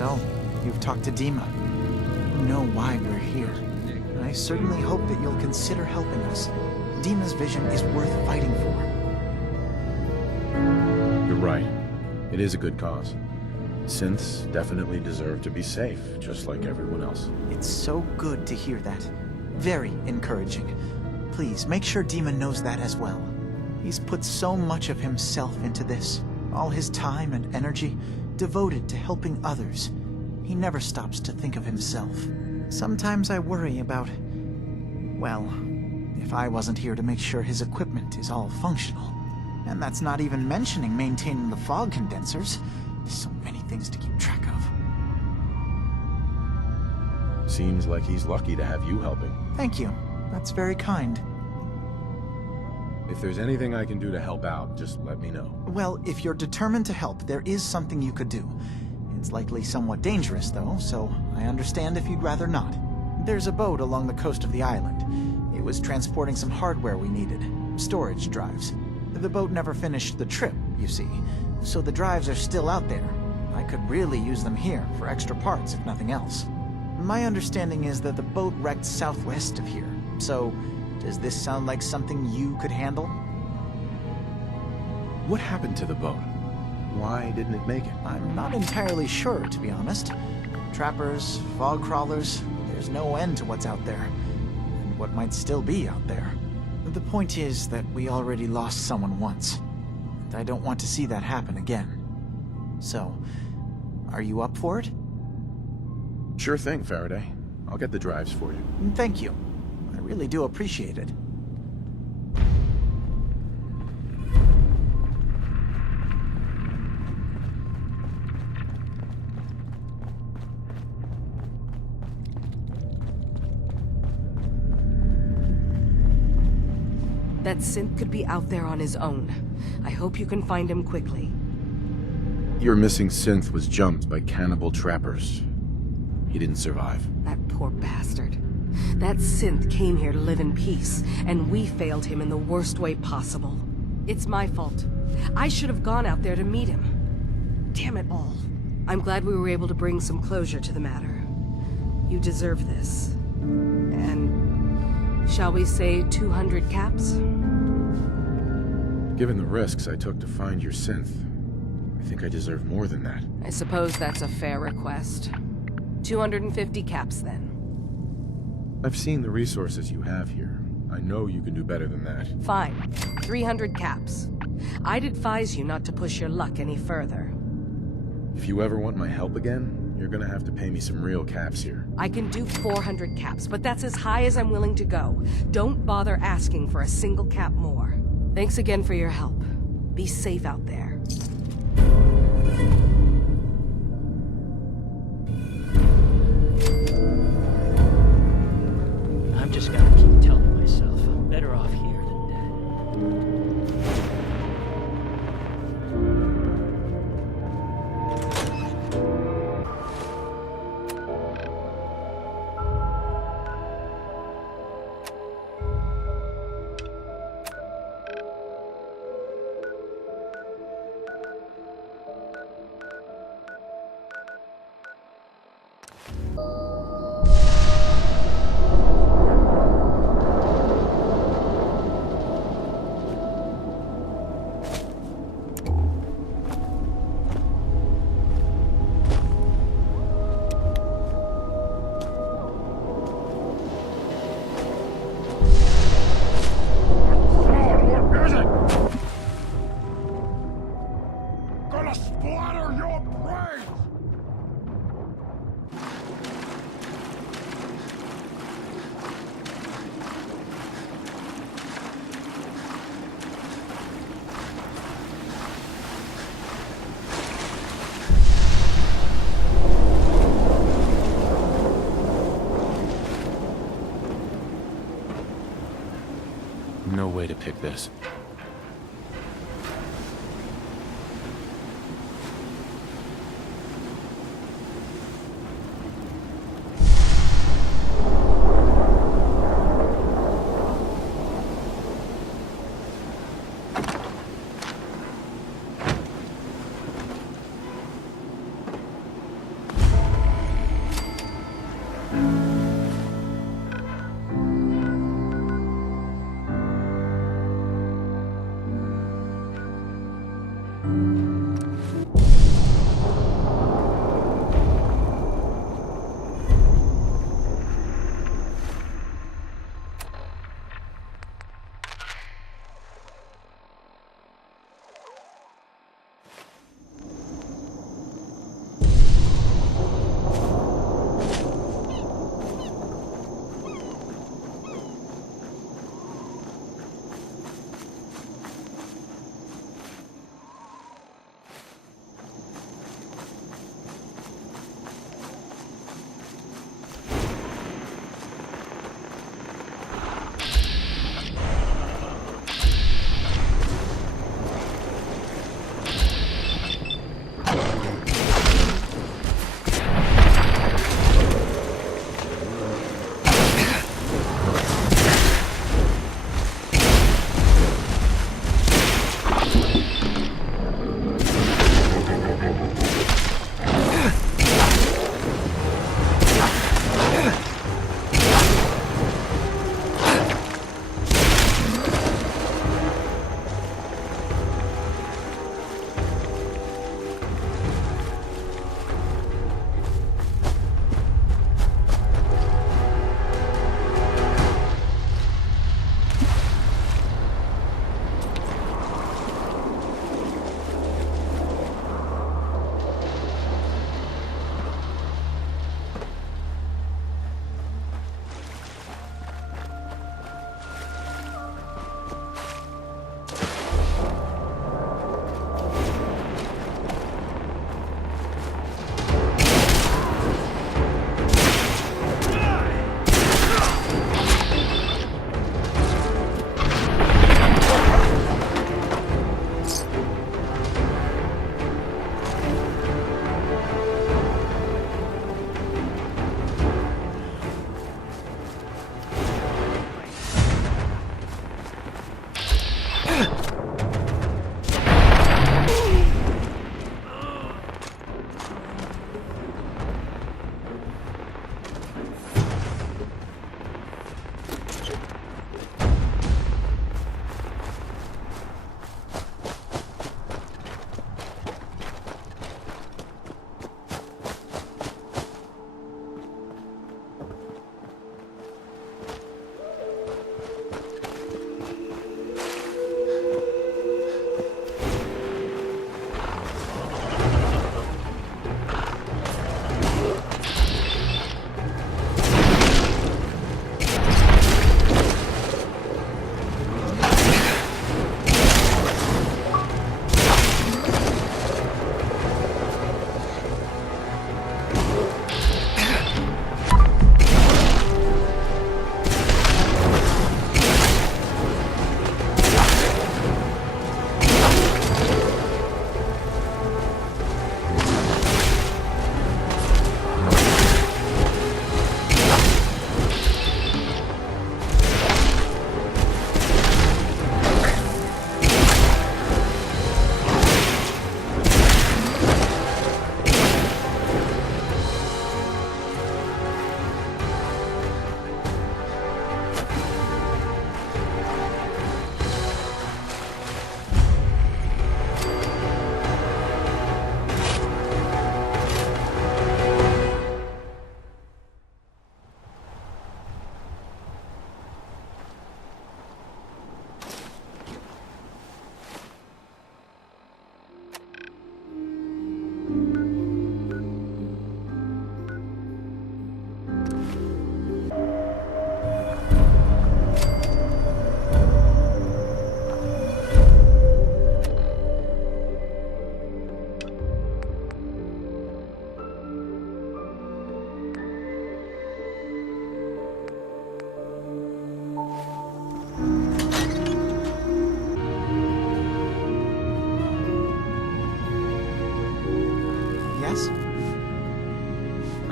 So, you've talked to DiMA. You know why we're here. I certainly hope that you'll consider helping us. DiMA's vision is worth fighting for. You're right. It is a good cause. Synths definitely deserve to be safe, just like everyone else. It's so good to hear that. Very encouraging. Please, make sure DiMA knows that as well. He's put so much of himself into this. All his time and energy devoted to helping others. He never stops to think of himself. Sometimes I worry about... well, if I wasn't here to make sure his equipment is all functional. And that's not even mentioning maintaining the fog condensers. So many things to keep track of. Seems like he's lucky to have you helping. Thank you. That's very kind. If there's anything I can do to help out, just let me know. Well, if you're determined to help, there is something you could do. It's likely somewhat dangerous, though, so I understand if you'd rather not. There's a boat along the coast of the island. It was transporting some hardware we needed. Storage drives. The boat never finished the trip, you see, so the drives are still out there. I could really use them here for extra parts, if nothing else. My understanding is that the boat wrecked southwest of here, so does this sound like something you could handle? What happened to the boat? Why didn't it make it? I'm not entirely sure, to be honest. Trappers, fog crawlers, there's no end to what's out there, and what might still be out there. The point is that we already lost someone once, and I don't want to see that happen again. So, are you up for it? Sure thing, Faraday. I'll get the drives for you. Thank you. I really do appreciate it. That synth could be out there on his own. I hope you can find him quickly. Your missing synth was jumped by cannibal trappers. He didn't survive. That poor bastard. That synth came here to live in peace, and we failed him in the worst way possible. It's my fault. I should have gone out there to meet him. Damn it all. I'm glad we were able to bring some closure to the matter. You deserve this. And... shall we say 200 caps? Given the risks I took to find your synth, I think I deserve more than that. I suppose that's a fair request. 250 caps, then. I've seen the resources you have here. I know you can do better than that. Fine. 300 caps. I'd advise you not to push your luck any further. If you ever want my help again, you're gonna have to pay me some real caps here. I can do 400 caps, but that's as high as I'm willing to go. Don't bother asking for a single cap more. Thanks again for your help. Be safe out there. I'm just gonna keep telling myself I'm better off here than dead. No way to pick this.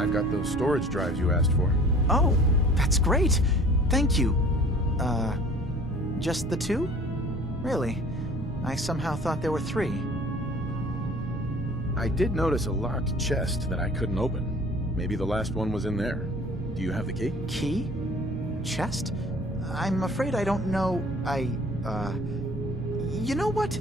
I've got those storage drives you asked for. Oh, that's great. Thank you. Just the 2? Really? I somehow thought there were 3. I did notice a locked chest that I couldn't open. Maybe the last one was in there. Do you have the key? Key? Chest? I'm afraid I don't know. You know what?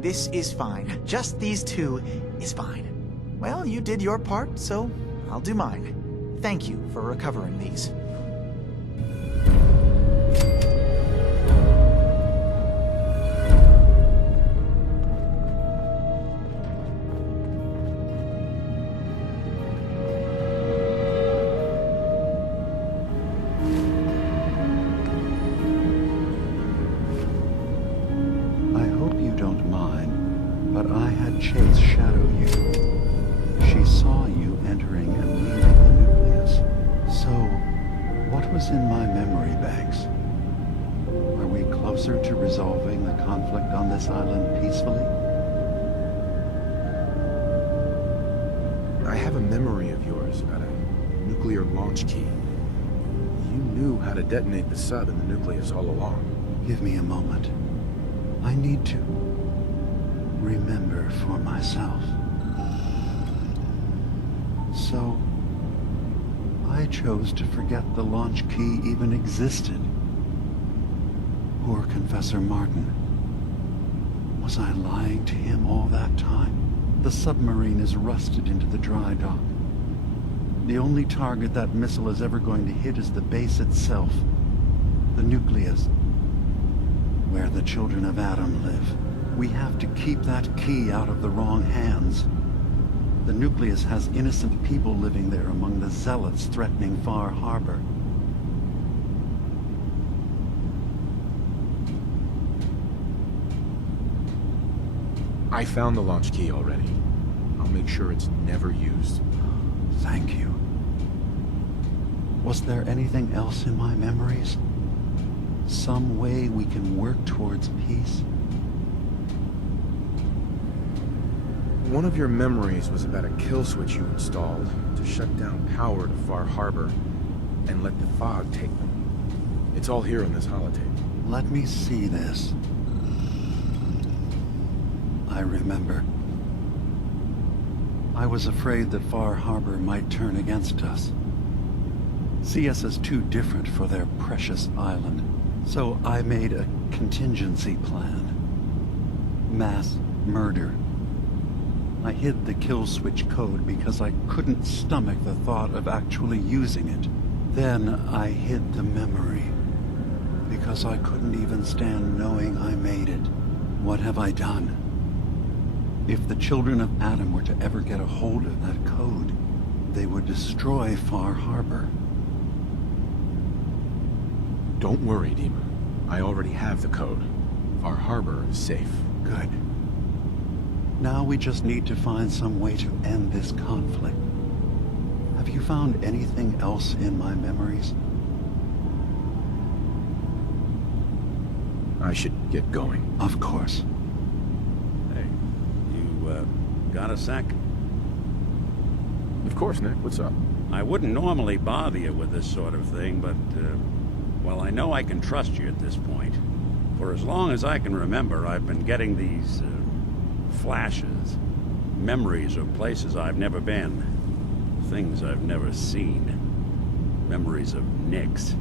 This is fine. Just these 2 is fine. Well, you did your part, so I'll do mine. Thank you for recovering these. Chase shadow you. She saw you entering and leaving the nucleus. So, what was in my memory banks? Are we closer to resolving the conflict on this island peacefully? I have a memory of yours about a nuclear launch key. You knew how to detonate the sub in the nucleus all along. Give me a moment. I need to remember for myself. So, I chose to forget the launch key even existed. Poor Confessor Martin. Was I lying to him all that time? The submarine is rusted into the dry dock. The only target that missile is ever going to hit is the base itself. The nucleus. Where the children of Adam live. We have to keep that key out of the wrong hands. The nucleus has innocent people living there among the zealots threatening Far Harbor. I found the launch key already. I'll make sure it's never used. Thank you. Was there anything else in my memories? Some way we can work towards peace? One of your memories was about a kill switch you installed to shut down power to Far Harbor and let the fog take them. It's all here on this holotape. Let me see this. I remember. I was afraid that Far Harbor might turn against us. See us as too different for their precious island. So I made a contingency plan. Mass murder. I hid the kill switch code because I couldn't stomach the thought of actually using it. Then I hid the memory because I couldn't even stand knowing I made it. What have I done? If the children of Adam were to ever get a hold of that code, they would destroy Far Harbor. Don't worry, DiMA. I already have the code. Far Harbor is safe. Good. Now we just need to find some way to end this conflict. Have you found anything else in my memories? I should get going. Of course. Hey, you, got a sec? Of course, Nick. What's up? I wouldn't normally bother you with this sort of thing, but, well, I know I can trust you at this point. For as long as I can remember, I've been getting these, flashes, memories of places I've never been, things I've never seen, memories of Nicks.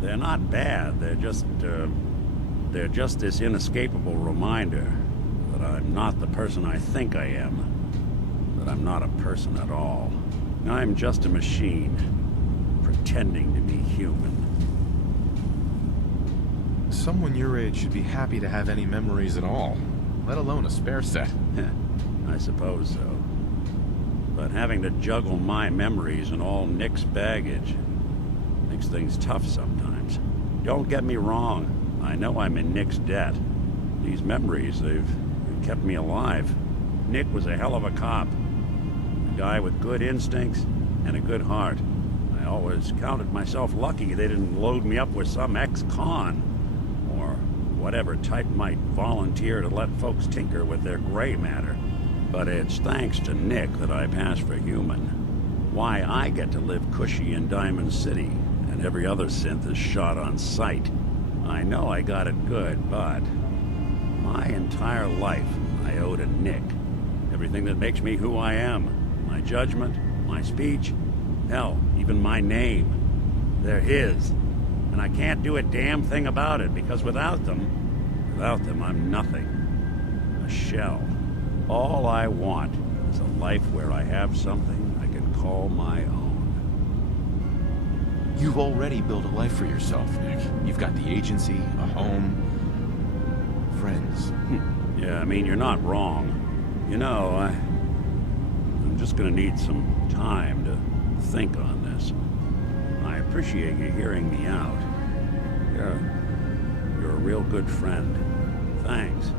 They're not bad, they're just this inescapable reminder that I'm not the person I think I am, that I'm not a person at all. I'm just a machine, pretending to be human. Someone your age should be happy to have any memories at all, let alone a spare set. I suppose so. But having to juggle my memories and all Nick's baggage makes things tough sometimes. Don't get me wrong. I know I'm in Nick's debt. These memories, they've kept me alive. Nick was a hell of a cop. A guy with good instincts and a good heart. I always counted myself lucky they didn't load me up with some ex-con. Whatever type might volunteer to let folks tinker with their gray matter. But it's thanks to Nick that I pass for human. why I get to live cushy in Diamond City, and every other synth is shot on sight. I know I got it good, but my entire life I owe to Nick. Everything that makes me who I am. My judgment, my speech, hell, even my name. They're his. And I can't do a damn thing about it, because without them, I'm nothing. A shell. All I want is a life where I have something I can call my own. You've already built a life for yourself, Nick. You've got the agency, a home, friends. Yeah, I mean, you're not wrong. You know, I'm just gonna need some time to think on this. I appreciate you hearing me out. You're a real good friend. Thanks.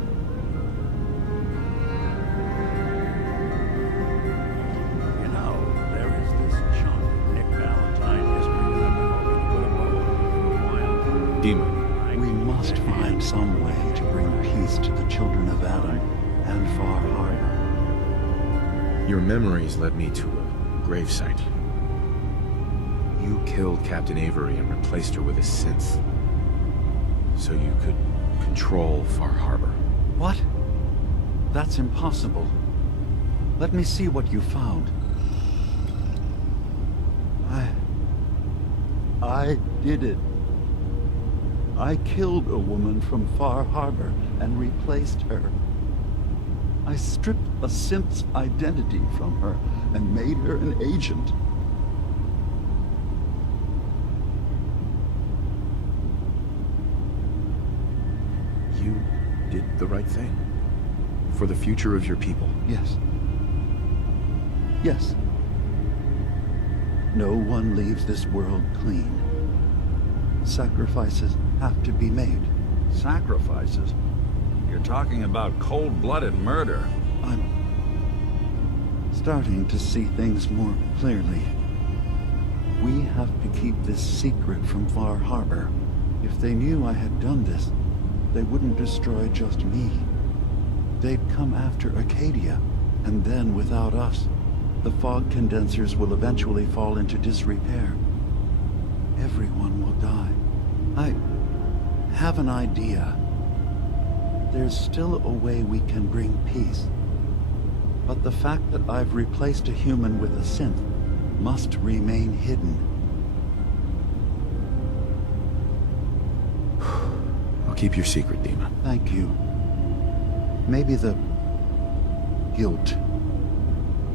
You know, there is this chunk of Nick Valentine history that I've been hoping to put a bow on for a while. DiMA. We must find some way to bring peace to the children of Adam and Far Harbor. Your memories led me to a gravesite. You killed Captain Avery and replaced her with a synth, so you could control Far Harbor. What? That's impossible. Let me see what you found. I did it. I killed a woman from Far Harbor and replaced her. I stripped a synth's identity from her and made her an agent. You did the right thing. For the future of your people. Yes. Yes. No one leaves this world clean. Sacrifices have to be made. Sacrifices? You're talking about cold-blooded murder. I'm starting to see things more clearly. We have to keep this secret from Far Harbor. If they knew I had done this, they wouldn't destroy just me. They'd come after Acadia, and then without us, the fog condensers will eventually fall into disrepair. Everyone will die. I have an idea. There's still a way we can bring peace. But the fact that I've replaced a human with a synth must remain hidden. I'll keep your secret, DiMA. Thank you. Maybe the guilt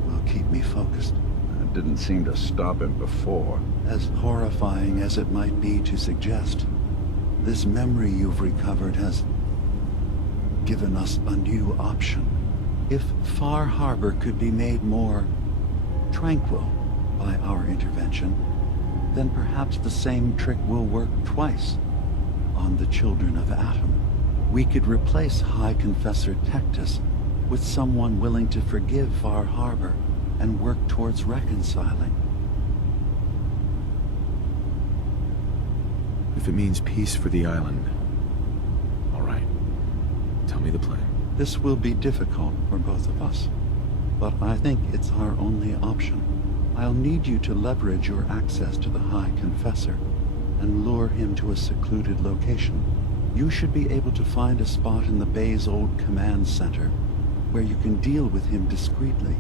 will keep me focused. That didn't seem to stop him before. As horrifying as it might be to suggest, this memory you've recovered has given us a new option. If Far Harbor could be made more tranquil by our intervention, then perhaps the same trick will work twice on the children of Adam. We could replace High Confessor Tektus with someone willing to forgive Far Harbor and work towards reconciling. If it means peace for the island, all right. Tell me the plan. This will be difficult for both of us, but I think it's our only option. I'll need you to leverage your access to the High Confessor and lure him to a secluded location. You should be able to find a spot in the Bay's old command center where you can deal with him discreetly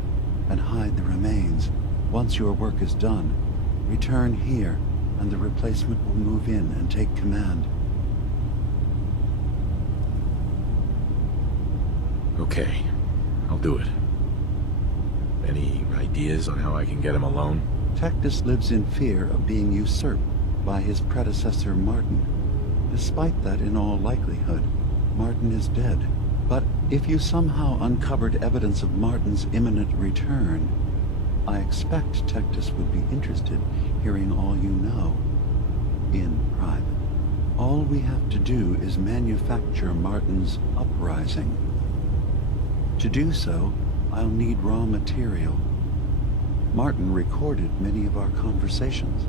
and hide the remains. Once your work is done, return here and the replacement will move in and take command. Okay, I'll do it. Any ideas on how I can get him alone? Tektus lives in fear of being usurped by his predecessor Martin. Despite that, in all likelihood, Martin is dead. But if you somehow uncovered evidence of Martin's imminent return, I expect Tektus would be interested hearing all you know, in private. All we have to do is manufacture Martin's uprising. To do so, I'll need raw material. Martin recorded many of our conversations.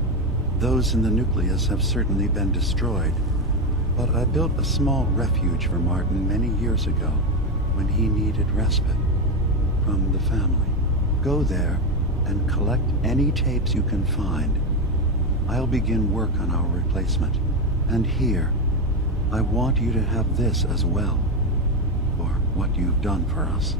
Those in the nucleus have certainly been destroyed, but I built a small refuge for Martin many years ago when he needed respite from the family. Go there and collect any tapes you can find. I'll begin work on our replacement. And here, I want you to have this as well, for what you've done for us.